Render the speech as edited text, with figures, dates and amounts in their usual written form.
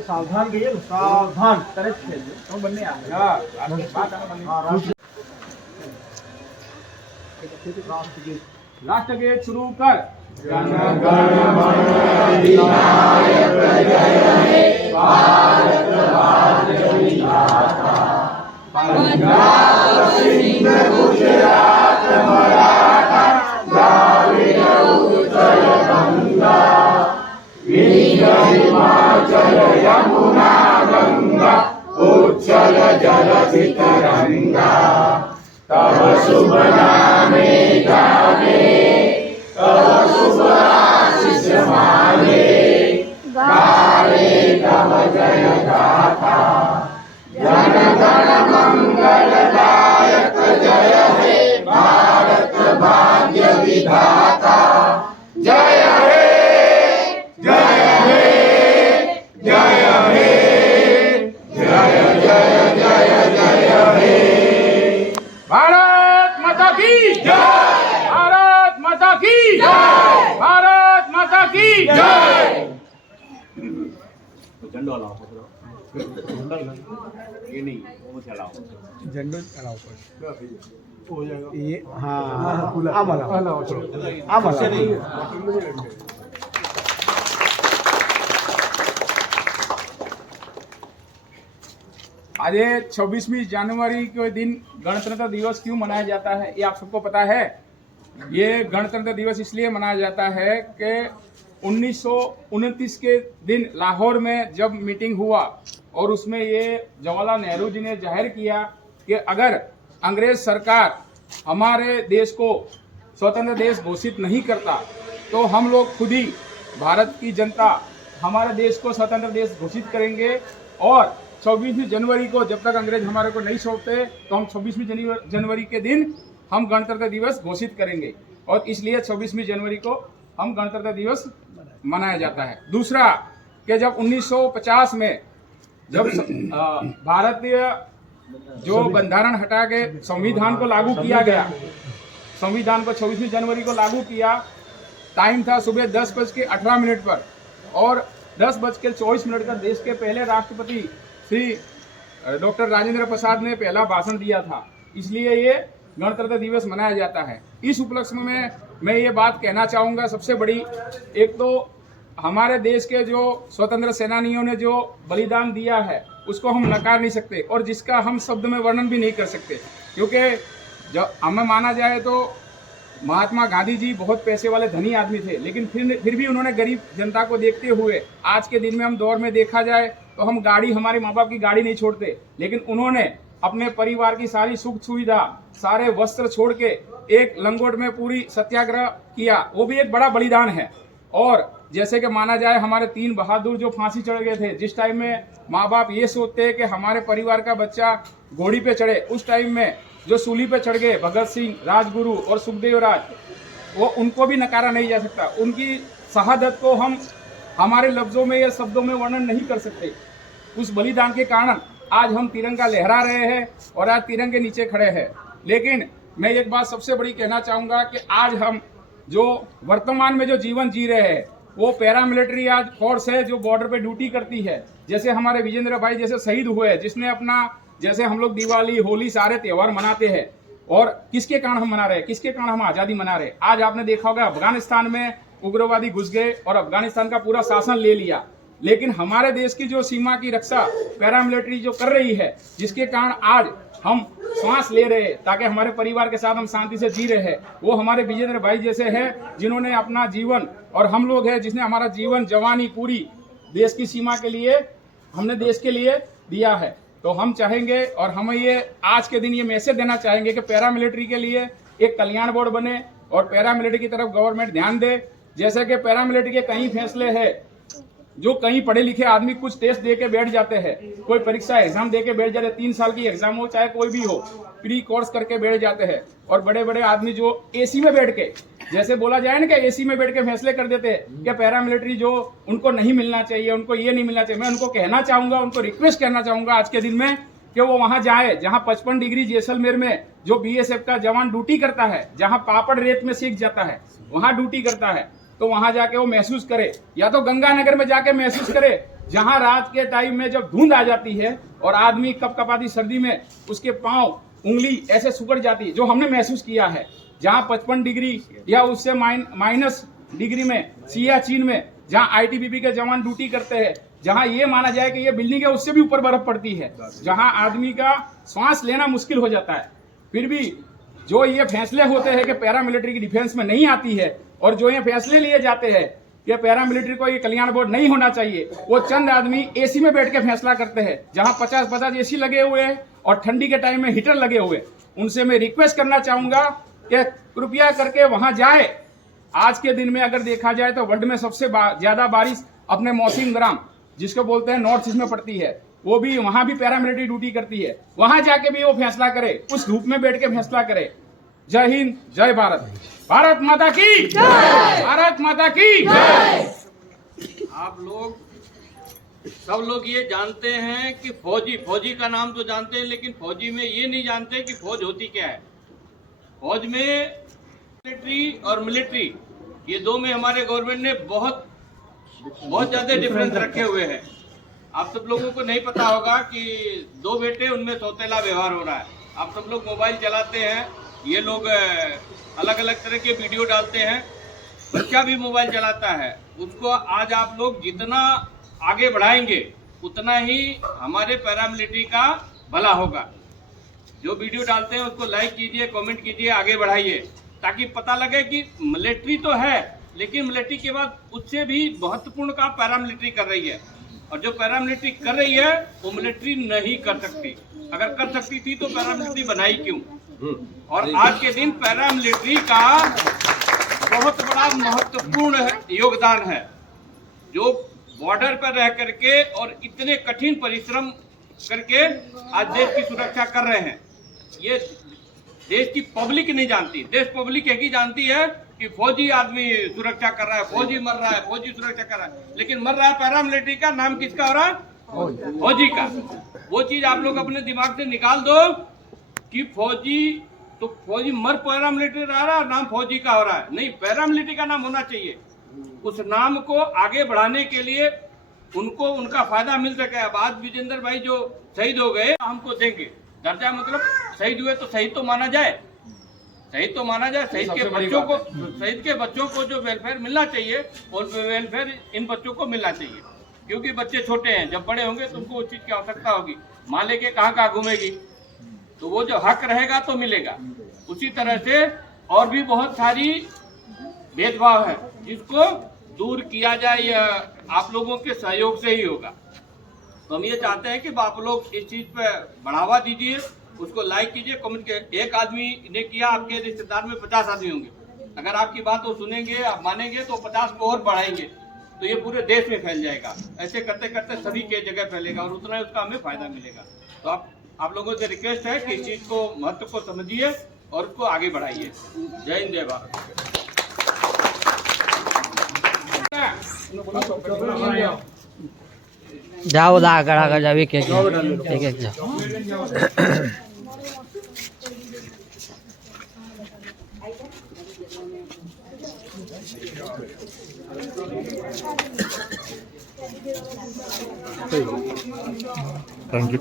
सावधान कहिए, सावधान बनने लास्ट गेट शुरू कर। जन गण मन अधिनायक जय हे भारत भाग्य विधाता। पंजाब सिंध गुजरात मराठा द्राविड़ उत्कल गंगा विंध्य हिमाचल यमुना गंगा उच्चल जलधि तरंगा। तब शुभ नामे गावे, तब शुभ आशीष माने, गावे तब जय गाथा। जन गण मंगलदायक जय हे भारत भाग्य विधाता। जय हे जय हे जय हे जय जय जय जय हे। भारत माता की जय, भारत माता की जय, भारत माता की जय। झंडो अलाउ ये नहीं, वो चलाओ झंडो अलाउ हो जाएगा ये। हाँ आज 26वीं जनवरी के दिन गणतंत्र दिवस क्यों मनाया जाता है ये आप सबको पता है। ये गणतंत्र दिवस इसलिए मनाया जाता है कि 1929 के दिन लाहौर में जब मीटिंग हुआ और उसमें ये जवाहरलाल नेहरू जी ने जाहिर किया कि अगर अंग्रेज सरकार हमारे देश को स्वतंत्र देश घोषित नहीं करता तो हम लोग खुद ही भारत की जनता हमारे देश को स्वतंत्र देश घोषित करेंगे। और 26वीं जनवरी को जब तक अंग्रेज हमारे को नहीं छोड़ते तो हम 26वीं जनवरी के दिन हम गणतंत्र दिवस घोषित करेंगे और इसलिए 26वीं जनवरी को हम गणतंत्र दिवस मनाया जाता है। दूसरा कि जब 1950 में जब भारतीय जो बंधारण हटा के संविधान को लागू किया गया, संविधान को 26वीं जनवरी को लागू किया, टाइम था सुबह 10:18 पर और 10:24 का देश के पहले राष्ट्रपति श्री डॉक्टर राजेंद्र प्रसाद ने पहला भाषण दिया था, इसलिए ये गणतंत्र दिवस मनाया जाता है। इस उपलक्ष्य में मैं ये बात कहना चाहूँगा, सबसे बड़ी एक तो हमारे देश के जो स्वतंत्र सेनानियों ने जो बलिदान दिया है उसको हम नकार नहीं सकते और जिसका हम शब्द में वर्णन भी नहीं कर सकते, क्योंकि जब हमें माना जाए तो महात्मा गांधी जी बहुत पैसे वाले धनी आदमी थे, लेकिन फिर भी उन्होंने गरीब जनता को देखते हुए आज के दिन में हम दौर में देखा जाए तो हम गाड़ी, हमारे माँ बाप की गाड़ी नहीं छोड़ते, लेकिन उन्होंने अपने परिवार की सारी सुख सुविधा, सारे वस्त्र छोड़ के एक लंगोट में पूरी सत्याग्रह किया, वो भी एक बड़ा बलिदान है। और जैसे कि माना जाए हमारे 3 बहादुर जो फांसी चढ़ गए थे, जिस टाइम में माँ बाप ये सोचते हैं कि हमारे परिवार का बच्चा घोड़ी पे चढ़े, उस टाइम में जो सूली पे चढ़ गए भगत सिंह, राजगुरु और सुखदेव राज, वो उनको भी नकारा नहीं जा सकता। उनकी शहादत को हम हमारे लफ्जों में या शब्दों में वर्णन नहीं कर सकते। उस बलिदान के कारण आज हम तिरंगा लहरा रहे हैं और आज तिरंगे नीचे खड़े हैं। लेकिन मैं एक बात सबसे बड़ी कहना चाहूँगा कि आज हम जो वर्तमान में जो जीवन जी रहे हैं वो पैरामिलिट्री आज फोर्स है जो बॉर्डर पे ड्यूटी करती है। जैसे हमारे विजेंद्र भाई जैसे शहीद हुए, जिसने अपना, जैसे हम लोग दिवाली, होली, सारे त्यौहार मनाते हैं और किसके कारण हम मना रहे हैं, किसके कारण हम आज़ादी मना रहे हैं। आज आपने देखा होगा अफगानिस्तान में उग्रवादी घुस गए और अफगानिस्तान का पूरा शासन ले लिया, लेकिन हमारे देश की जो सीमा की रक्षा पैरामिलिट्री जो कर रही है, जिसके कारण आज हम श्वास ले रहे हैं ताकि हमारे परिवार के साथ हम शांति से जी रहे हैं, वो हमारे विजेंद्र भाई जैसे हैं जिन्होंने अपना जीवन, और हम लोग हैं जिसने हमारा जीवन, जवानी पूरी देश की सीमा के लिए, हमने देश के लिए दिया है। तो हम चाहेंगे और हम ये आज के दिन ये मैसेज देना चाहेंगे कि पैरामिलिट्री के लिए एक कल्याण बोर्ड बने और पैरामिलिट्री की तरफ गवर्नमेंट ध्यान दे। जैसे कि पैरामिलिट्री के कई फैसले हैं जो कई पढ़े लिखे आदमी कुछ टेस्ट दे के बैठ जाते हैं, कोई परीक्षा एग्जाम दे के बैठ जाते हैं, 3 साल की एग्जाम हो चाहे कोई भी हो, प्री कोर्स करके बैठ जाते हैं। और बड़े बड़े आदमी जो एसी में बैठ के, जैसे बोला जाए ना कि एसी में बैठ के फैसले कर देते हैं कि पैरामिलिट्री जो उनको नहीं मिलना चाहिए, उनको ये नहीं मिलना चाहिए। मैं उनको कहना चाहूंगा, उनको रिक्वेस्ट करना चाहूंगा आज के दिन में कि वो वहां जाए जहां 55 डिग्री जैसलमेर में जो बीएसएफ का जवान ड्यूटी करता है, जहां पापड़ रेत में सीख जाता है, वहां ड्यूटी करता है। तो वहां जाके वो महसूस करे, या तो गंगानगर में जाके महसूस करे, जहां रात के टाइम में जब धुंध आ जाती है और आदमी कपकपाती सर्दी में उसके पांव उंगली ऐसे सुकड़ जाती है, जो हमने महसूस किया है, जहां 55 डिग्री या उससे माइनस डिग्री में सियाचिन में जहां आईटीबीपी के जवान ड्यूटी करते हैं, जहां ये माना जाए कि ये बिल्डिंग है उससे भी ऊपर बर्फ पड़ती है, जहां आदमी का श्वास लेना मुश्किल हो जाता है, फिर भी जो ये फैसले होते हैं कि पैरामिलिट्री की डिफेंस में नहीं आती है, और जो ये फैसले लिए जाते हैं कि पैरामिलिट्री को ये कल्याण बोर्ड नहीं होना चाहिए, वो चंद आदमी एसी में बैठ के फैसला करते हैं, जहां 50-50 एसी लगे हुए हैं और ठंडी के टाइम में हीटर लगे हुए। उनसे मैं रिक्वेस्ट करना चाहूंगा कि कृपया करके वहां जाए। आज के दिन में अगर देखा जाए तो वर्ल्ड में सबसे ज्यादा बारिश अपने मौसिम ग्राम, जिसको बोलते हैं नॉर्थ ईस्ट में पड़ती है, वो भी वहां भी पैरामिलिट्री ड्यूटी करती है, वहां जाके भी वो फैसला करे, उस धूप में बैठ के फैसला करे। जय हिंद, जय भारत, भारत माता की जय, भारत माता की जय। आप लोग सब लोग ये जानते हैं कि फौजी का नाम तो जानते हैं, लेकिन फौजी में ये नहीं जानते कि फौज होती क्या है। फौज में मिलिट्री और मिलिट्री, ये दो में हमारे गवर्नमेंट ने बहुत ज्यादा डिफरेंस रखे हुए हैं। आप सब लोगों को नहीं पता होगा कि दो बेटे, उनमें सौतेला व्यवहार हो रहा है। आप सब लोग मोबाइल चलाते हैं, ये लोग अलग अलग तरह के वीडियो डालते हैं, बच्चा भी मोबाइल चलाता है। उसको आज आप लोग जितना आगे बढ़ाएंगे उतना ही हमारे पैरामिलिट्री का भला होगा। जो वीडियो डालते हैं उसको लाइक कीजिए, कमेंट कीजिए, आगे बढ़ाइए, ताकि पता लगे कि मिलिट्री तो है, लेकिन मिलिट्री के बाद उससे भी महत्वपूर्ण काम पैरामिलिट्री कर रही है। और जो पैरामिलिट्री कर रही है वो मिलिट्री नहीं कर सकती। अगर कर सकती थी तो पैरामिलिट्री बनाई क्यों? और आज के दिन पैरामिलिट्री का बहुत बड़ा महत्वपूर्ण योगदान है, जो बॉर्डर पर रह करके और इतने कठिन परिश्रम करके आज देश की सुरक्षा कर रहे हैं। ये देश की पब्लिक नहीं जानती, देश पब्लिक एक ही जानती है कि फौजी आदमी सुरक्षा कर रहा है, फौजी मर रहा है, फौजी सुरक्षा कर रहा है, लेकिन मर रहा है पैरामिलिट्री का। नाम किसका हो रहा है? फौजी का। वो चीज आप लोग अपने दिमाग से निकाल दो कि फौजी तो फौजी मर पैरामिलिट्री रह रहा है, नाम फौजी का हो रहा है। नहीं, पैरामिलिट्री का नाम होना चाहिए। उस नाम को आगे बढ़ाने के लिए उनको उनका फायदा मिल सके। अब आज विजेंद्र भाई जो शहीद हो गए, हमको देंगे दर्जा, मतलब शहीद हुए तो शहीद तो माना जाए, शहीद तो माना जाए। शहीद के बच्चों को जो वेलफेयर मिलना चाहिए, और वेलफेयर इन बच्चों को मिलना चाहिए, क्योंकि बच्चे छोटे हैं। जब बड़े होंगे तो उनको उस चीज की आवश्यकता होगी। माँ लेके कहाँ घूमेगी, तो वो जो हक रहेगा तो मिलेगा। उसी तरह से और भी बहुत सारी भेदभाव है, जिसको दूर किया जाए, यह आप लोगों के सहयोग से ही होगा। तो हम ये चाहते हैं कि आप लोग इस चीज पे बढ़ावा दीजिए, उसको लाइक कीजिए, कमेंट कीजिए। एक आदमी ने किया, आपके रिश्तेदार में 50 आदमी होंगे। अगर आपकी बात वो सुनेंगे, आप मानेंगे, तो 50 को और बढ़ाएंगे, तो ये पूरे देश में फैल जाएगा। ऐसे करते करते सभी के जगह फैलेगा और उतना ही उसका हमें फायदा मिलेगा। तो आप लोगों से रिक्वेस्ट है कि इस चीज को, महत्व को समझिए और उसको आगे बढ़ाइए। जय हिंद, जय भारत। जाओ दा आगे जाओ, एक एक जाओ। Thank you.